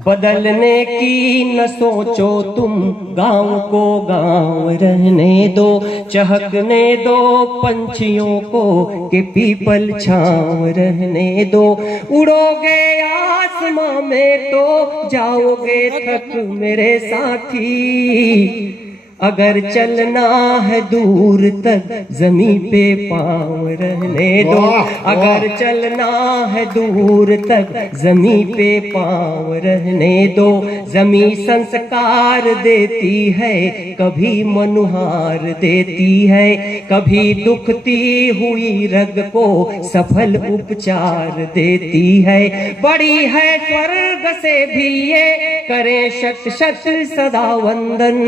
बदलने की न सोचो तुम, गांव को गांव रहने दो, चहकने दो पंछियों को कि पीपल छांव रहने दो। उड़ोगे आसमां में तो जाओगे थक मेरे साथी, अगर चलना है दूर तक जमीन पे पाँव रहने दो, अगर चलना है दूर तक जमीन पे पाँव रहने दो। जमीन संस्कार देती है, कभी मनुहार देती है, कभी दुखती हुई रग को सफल उपचार देती है। बड़ी है स्वर्ग से भी ये करे शत शत सदा वंदन,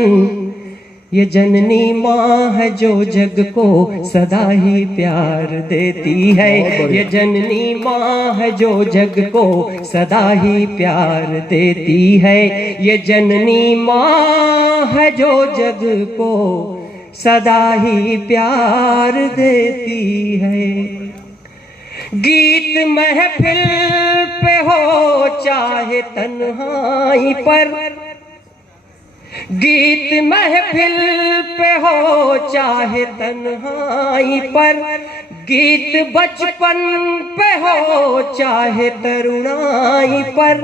ये जननी माँ है जो जग को सदा ही प्यार देती है। ये जननी माँ है जो जग को सदा ही प्यार देती है। ये जननी माँ है जो जग को सदा ही प्यार देती है। गीत महफिल पे हो चाहे तन्हाई पर, गीत महफिल पे हो चाहे तन्हाई पर, गीत बचपन पे हो चाहे तरुणाई पर,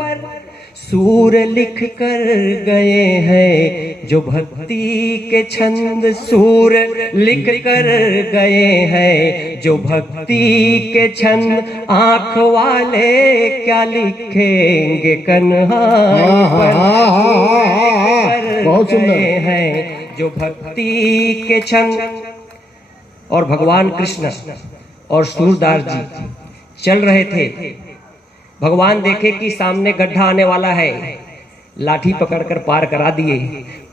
सूर लिख कर गए हैं जो भक्ति के छंद, सूर लिख कर गए हैं जो भक्ति के छंद। आँख वाले क्या लिखेंगे कन्हाई पर, बहुत सुंदर हैं जो भक्ति के छंद। और भगवान कृष्ण और सूरदास जी चल रहे थे। भगवान देखे कि सामने गड्ढा आने वाला है, लाठी पकड़कर पार करा दिए,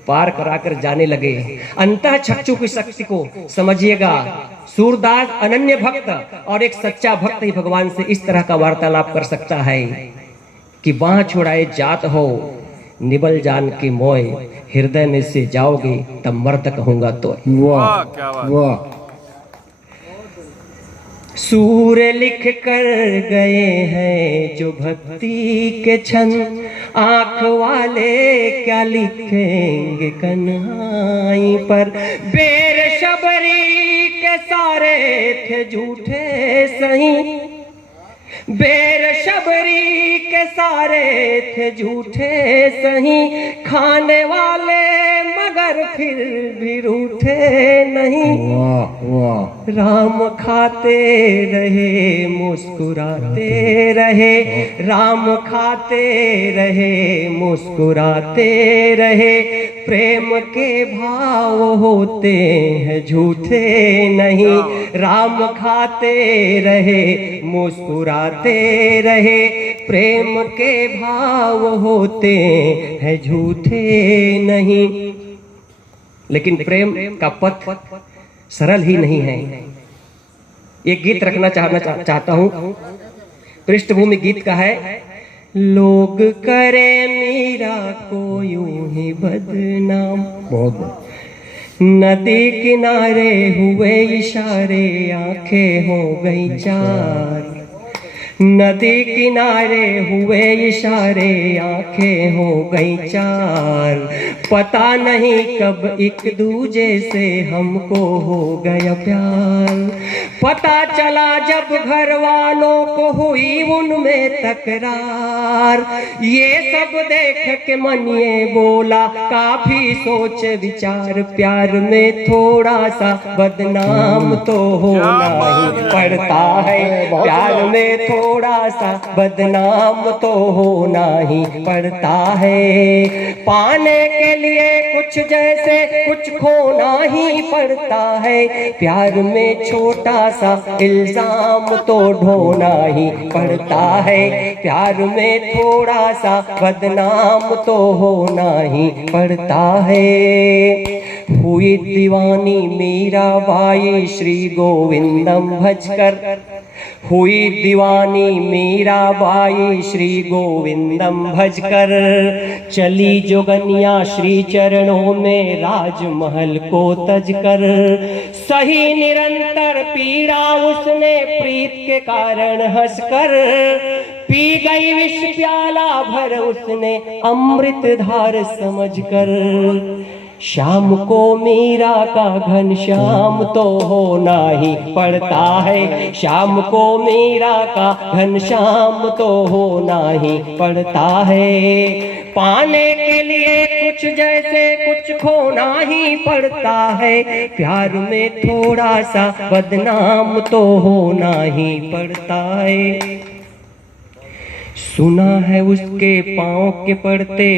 पार कराकर जाने लगे। अंतः चक्षु की शक्ति को समझिएगा। सूरदास अनन्य भक्त और एक सच्चा भक्त ही भगवान से इस तरह का वार्तालाप कर सकता है कि बाह छुड़ाए जात हो निबल जान के मोय, हृदय में से जाओगे तब मर्द कहूंगा तो। वाह क्या बात, वाह। सूर लिख कर गए हैं जो भक्ति के छंद, आँख वाले क्या लिखेंगे कन्हाई पर। बेर शबरी के सारे थे झूठे सही, बेर शबरी के सारे थे झूठे सही, खाने वाले मगर फिर भी रूठे नहीं। वाह वाह। राम खाते रहे मुस्कुराते रहे, राम खाते रहे मुस्कुराते रहे, प्रेम के भाव होते हैं झूठे नहीं। राम खाते रहे मुस्कुराते रहे, प्रेम के भाव होते हैं झूठे नहीं। लेकिन प्रेम का पथ सरल ही नहीं है। एक गीत रखना चाहता हूं। पृष्ठभूमि गीत का है, लोग करे मीरा को यूं ही बदनाम, बहुत नदी किनारे हुए इशारे आंखें हो गई चार, नदी किनारे हुए इशारे आंखें हो गई चार। पता नहीं कब एक दूजे से हमको हो गया प्यार, पता चला जब घर वालों को हुई उनमें तकरार। ये सब देख के मन ये बोला काफी सोच विचार, प्यार में थोड़ा सा बदनाम तो होना ही पड़ता है, प्यार में थोड़ा सा बदनाम तो होना ही पड़ता है। पाने के लिए कुछ जैसे कुछ खोना ही पड़ता है, प्यार में छोटा सा इल्जाम तो ढोना ही पड़ता है, प्यार में थोड़ा सा बदनाम तो होना ही पड़ता है। हुई दीवानी मीराबाई श्री गोविंदम भजकर, हुई दीवानी मीराबाई श्री गोविंदम भजकर, चली जोगनिया श्री चरणों में राजमहल को तजकर। सही निरंतर पीड़ा उसने प्रीत के कारण हंसकर, पी गई विष प्याला भर उसने अमृत धार समझकर। शाम को मीरा का घनश्याम तो होना ही पड़ता है, शाम को मीरा का घनश्याम तो होना ही पड़ता है। पाने के लिए कुछ जैसे कुछ खोना ही पड़ता है, प्यार में थोड़ा सा बदनाम तो होना ही पड़ता है। सुना है उसके पांव के पड़ते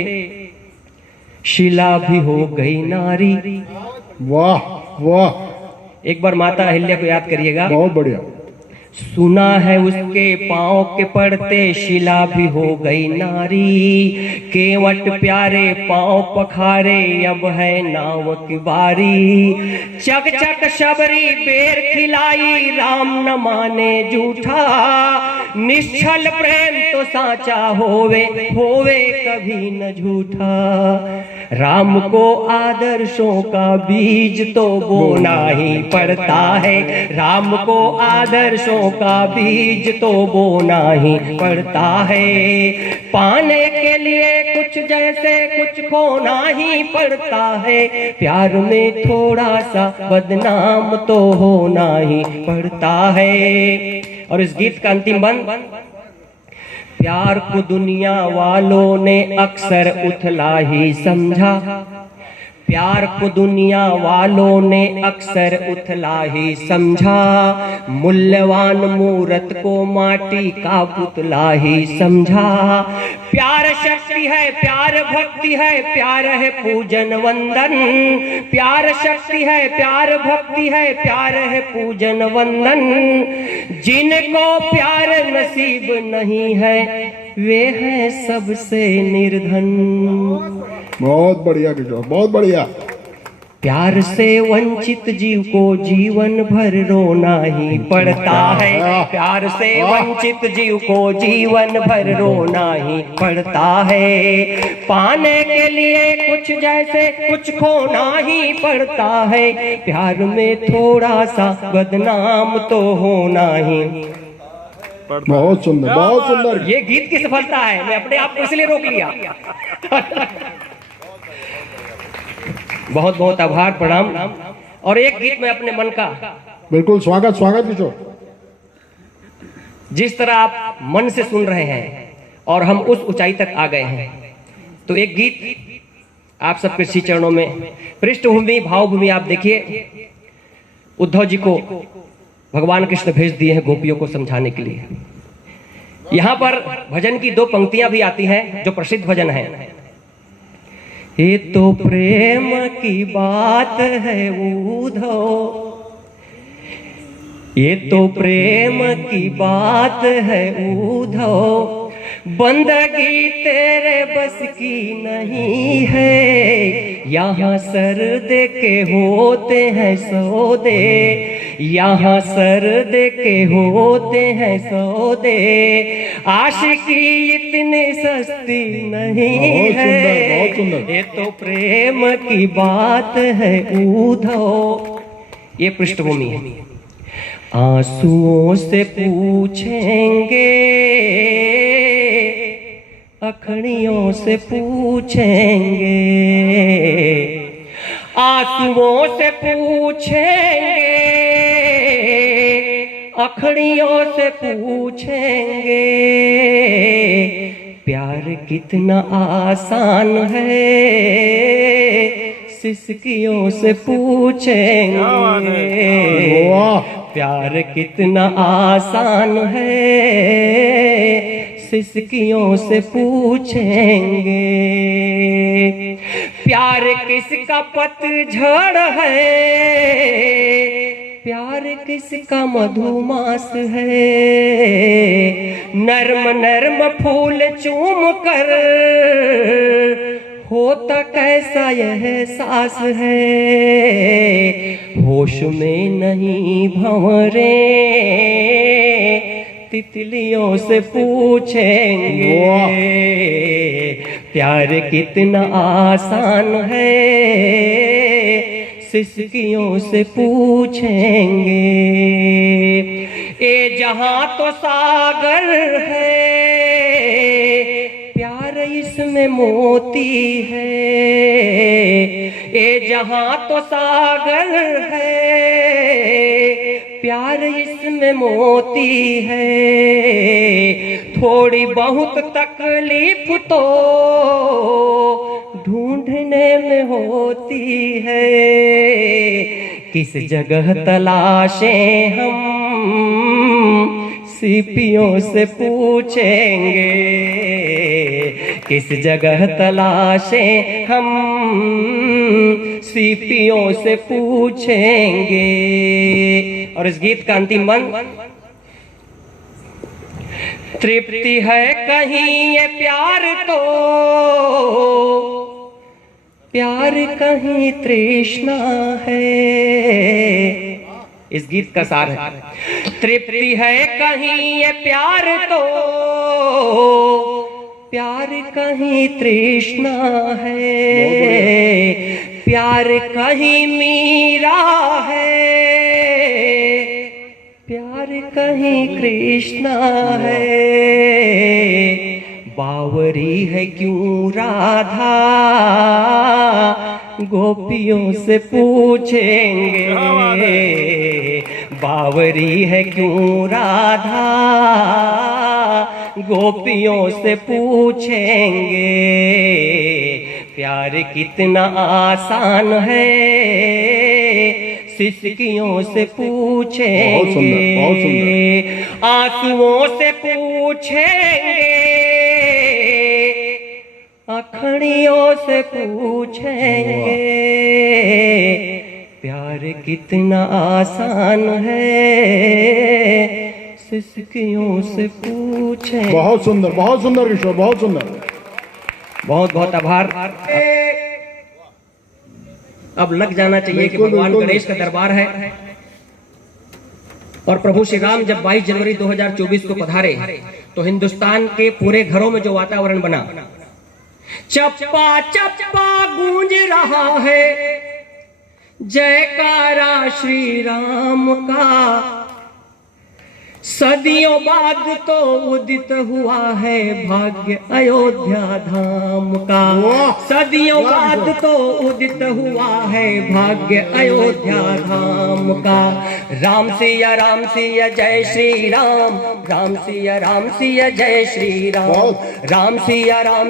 शिला भी हो गई नारी। वाह वाह, एक बार माता अहिल्या को याद करिएगा। बहुत बढ़िया। सुना है उसके पांव के पड़ते शिला भी हो गई नारी। केवट प्यारे पांव पखारे अब है नाव की बारी। चक चक शबरी बेर खिलाई राम न माने झूठा। निश्चल प्रेम तो साचा होवे होवे कभी न झूठा। राम को आदर्शों का बीज तो बोना ही पड़ता है, राम को आदर्शों का बीज तो बोना ही पड़ता है। पाने के लिए कुछ जैसे कुछ खोना ही पड़ता है, प्यार में थोड़ा सा बदनाम तो होना ही पड़ता है। और इस गीत का अंतिम बंद, प्यार को दुनिया वालों ने अक्सर उथला ही समझा। प्यार को दुनिया वालों ने अक्सर उथला ही समझा। मूल्यवान मूरत को माटी का पुतला ही समझा। प्यार शक्ति है, प्यार भक्ति है, प्यार है पूजन वंदन। प्यार शक्ति है, प्यार भक्ति है, प्यार है पूजन वंदन। जिनको प्यार नसीब नहीं है वे हैं सबसे निर्धन। बहुत बढ़िया किशोर, बहुत बढ़िया। प्यार से वंचित जीव को जीवन भर रोना ही पड़ता है, प्यार से वंचित जीव को जीवन भर रोना ही पड़ता है। पाने के लिए कुछ जैसे कुछ खोना ही पड़ता है, प्यार में थोड़ा सा बदनाम तो होना ही। बहुत सुंदर, बहुत सुंदर। ये गीत की सफलता है, मैं अपने आप को इसलिए रोक लिया। बहुत बहुत आभार, प्रणाम। और एक गीत में अपने मन का, बिल्कुल स्वागत, स्वागत किशोर। जिस तरह आप मन से सुन रहे हैं और हम उस ऊंचाई तक आ गए हैं, तो एक गीत आप सबके श्री चरणों में, पृष्ठभूमि भावभूमि आप देखिए। उद्धव जी को भगवान कृष्ण भेज दिए हैं गोपियों को समझाने के लिए। यहाँ पर भजन की दो पंक्तियां भी आती हैं जो प्रसिद्ध भजन है। ये तो प्रेम की बात है उद्धव, ये तो प्रेम की बात है उद्धव। बंदगी तेरे बस की नहीं है, यहाँ सर दे के होते हैं सौदे, यहाँ सर दे के होते हैं सौदे। आशिकी इतनी सस्ती नहीं है, ये तो प्रेम की बात है उद्धव। ये पृष्ठभूमि है। आंसुओं से पूछेंगे, अखड़ियों से पूछेंगे, आंसुओं से पूछेंगे, अखड़ियों से पूछेंगे। प्यार कितना आसान है, सिसकियों से पूछेंगे। प्यार कितना आसान है, सिसकियों से पूछेंगे। प्यार किसका पतझड़ है, प्यार किसका मधुमास है। नर्म नर्म फूल चूम कर होता कैसा यह एहसास है। होश में नहीं भंवरे, तितलियों से पूछेंगे। प्यार कितना आसान है, सिसकियों से पूछेंगे। ए जहां तो सागर है, इसमें मोती है, ये जहां तो सागर है, प्यार इसमें मोती है, थोड़ी बहुत तकलीफ तो ढूंढने में होती है, किस जगह तलाशें हम सीपियों से पूछेंगे, किस जगह तलाशें हम सीपियों से पूछेंगे। और इस गीत का अंतिम मन, तृप्ति है कहीं ये प्यार तो, प्यार कहीं तृष्णा है। इस गीत का सार है, तृप्ति है कहीं ये प्यार तो, प्यार कहीं तृष्णा है, प्यार कहीं मीरा है, प्यार कहीं कृष्णा है, बावरी है क्यों राधा, गोपियों से पूछेंगे, बावरी है क्यों राधा, गोपियों से पूछेंगे, प्यार कितना आसान है, सिसकियों से पूछेंगे, बहुत सुंदर, बहुत सुंदर। आंसुओं से पूछेंगे, अखड़ियों से पूछेंगे, प्यार कितना आसान है, सिसकियों से पूछेंगे। बहुत सुंदर, बहुत सुंदर किशोर, बहुत सुंदर। बहुत बहुत आभार। अब लग जाना चाहिए कि भगवान गणेश का दरबार है और प्रभु श्री राम जब 22 जनवरी 2024 को पधारे तो हिंदुस्तान के पूरे घरों में जो वातावरण बना, चप्पा चप्पा गूंज रहा है जयकारा श्री राम का, सदियों बाद तो उदित हुआ है भाग्य अयोध्या धाम का, सदियों बाद तो उदित हुआ है भाग्य अयोध्या धाम का। राम सिया जय श्री राम, राम सिया जय श्री राम, राम सिया राम,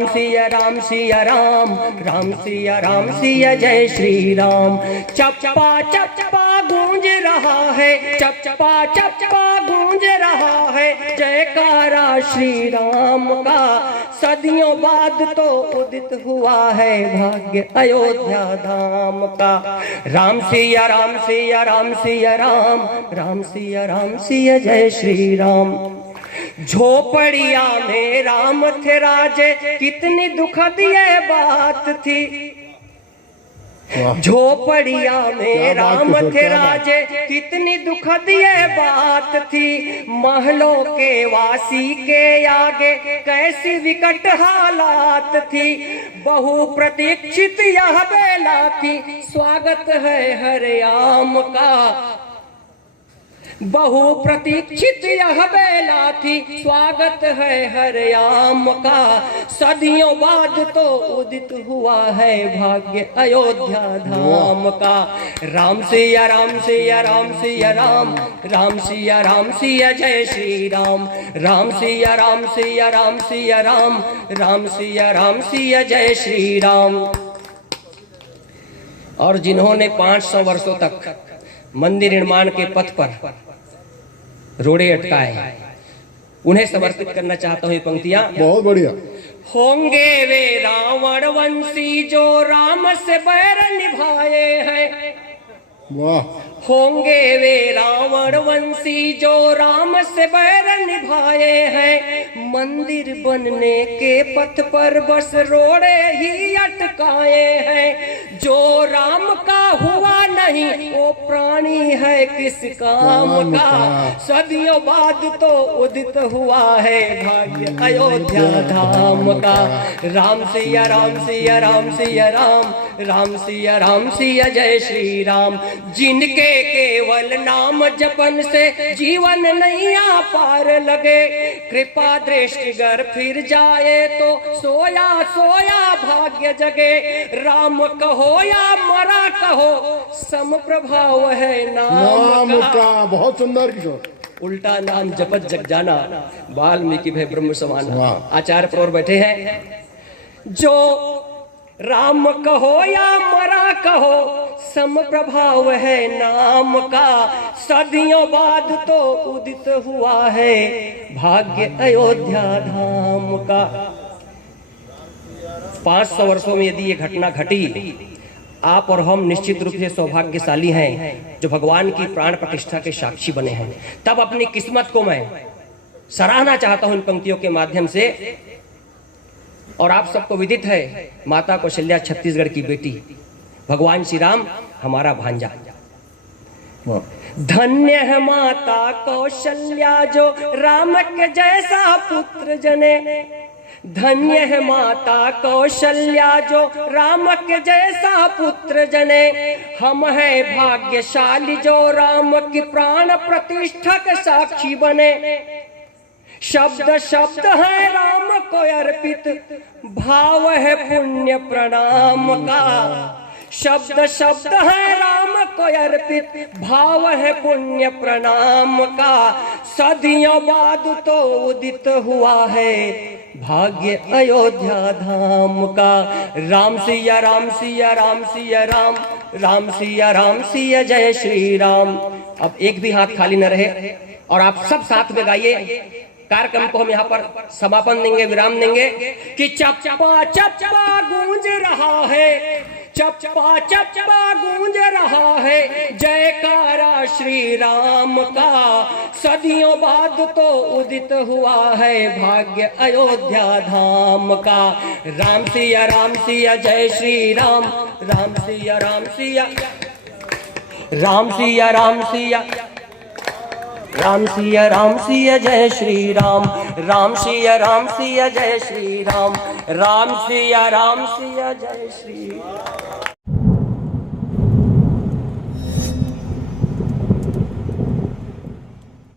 राम सिया जय श्री राम। चप्पा चप्पा गूंज रहा है, चप्पा चप्पा गूंज रहा है जयकारा श्री राम का, सदियों बाद तो उदित हुआ है भाग्य अयोध्या धाम का। राम सिया राम, राम सिया जय श्री राम। झोपड़िया में राम थे राजे, कितनी दुखद ये बात थी, झोपड़िया में राम थे राजे, कितनी दुखद ये बात थी, महलों के वासी के आगे कैसी विकट हालात थी, बहु प्रतीक्षित यह बेला थी, स्वागत है हरियाम का, बहु प्रतीक्षित यह बेला थी, स्वागत है हरियाम का, सदियों बाद तो उदित हुआ है भाग्य अयोध्या धाम का। राम सिया राम, राम सिया जय श्री राम, राम सिया राम, राम सिया जय श्री राम। और जिन्होंने 500 वर्षों तक मंदिर निर्माण के पथ पर रोड़े अटकाए, उन्हें समर्पित करना चाहता हूँ ये पंक्तियां। बहुत बढ़िया। होंगे वे रावण वंशी जो राम से बैर निभाए हैं, वाह। होंगे वे रावण वंशी जो राम से बैर निभाए हैं, मंदिर बनने के पथ पर बस रोड़े ही अटकाए हैं, जो राम का हुआ नहीं वो प्राणी है किस काम का, सदियों बाद तो उदित हुआ है भाग्य अयोध्या धाम का। राम सिया राम, राम सिया जय श्री राम। जिनके केवल नाम जपन से जीवन नैया पार लगे, कृपा दृष्टि गर फिर जाए तो सोया सोया भाग्य जगे। राम कहो या मरा कहो सम प्रभाव है नाम नाम का। का बहुत सुंदर किशोर। उल्टा नाम जपत जग जाना, वाल्मीकि भय ब्रह्म समाना। वाह। आचार्य प्रवर बैठे हैं। जो राम कहो या मरा कहो सम प्रभाव है नाम का। सदियों बाद तो उदित हुआ है भाग्य अयोध्या धाम का। 500 वर्षों में यदि ये घटना घटी, आप और हम निश्चित रूप से सौभाग्यशाली हैं जो भगवान की प्राण प्रतिष्ठा के साक्षी बने हैं। तब अपनी किस्मत को मैं सराहना चाहता हूं इन पंक्तियों के माध्यम से। और आप सबको विदित है, माता कौशल्या छत्तीसगढ़ की बेटी, भगवान श्री राम हमारा भांजा। धन्य है माता कौशल्या जो राम के जैसा पुत्र जने। धन्य है माता कौशल्या जो राम के जैसा पुत्र जने। हम हैं भाग्यशाली जो राम की प्राण प्रतिष्ठा के साक्षी बने। शब्द शब्द है राम को अर्पित, भाव है पुण्य प्रणाम का। शब्द शब्द है राम को अर्पित, भाव है पुण्य प्रणाम का। सदियों बाद तो उदित हुआ है भाग्य अयोध्या धाम का। राम सिया राम सिया राम सिया राम, राम सिया जय श्री राम। अब एक भी हाथ खाली न रहे और आप सब साथ में गाइए। कार्यक्रम को हम यहाँ पर समापन देंगे, विराम देंगे कि चप्पा चप्पा गूंज रहा है, चप्पा चप्पा गूंज रहा है जयकारा श्री राम का। सदियों बाद तो उदित हुआ है भाग्य अयोध्या धाम का। राम सिया जय श्री राम, राम सिया राम सिया राम सिया राम सिया राम सिया जय श्री राम, राम सिया जय श्री राम, राम सिया जय श्री राम।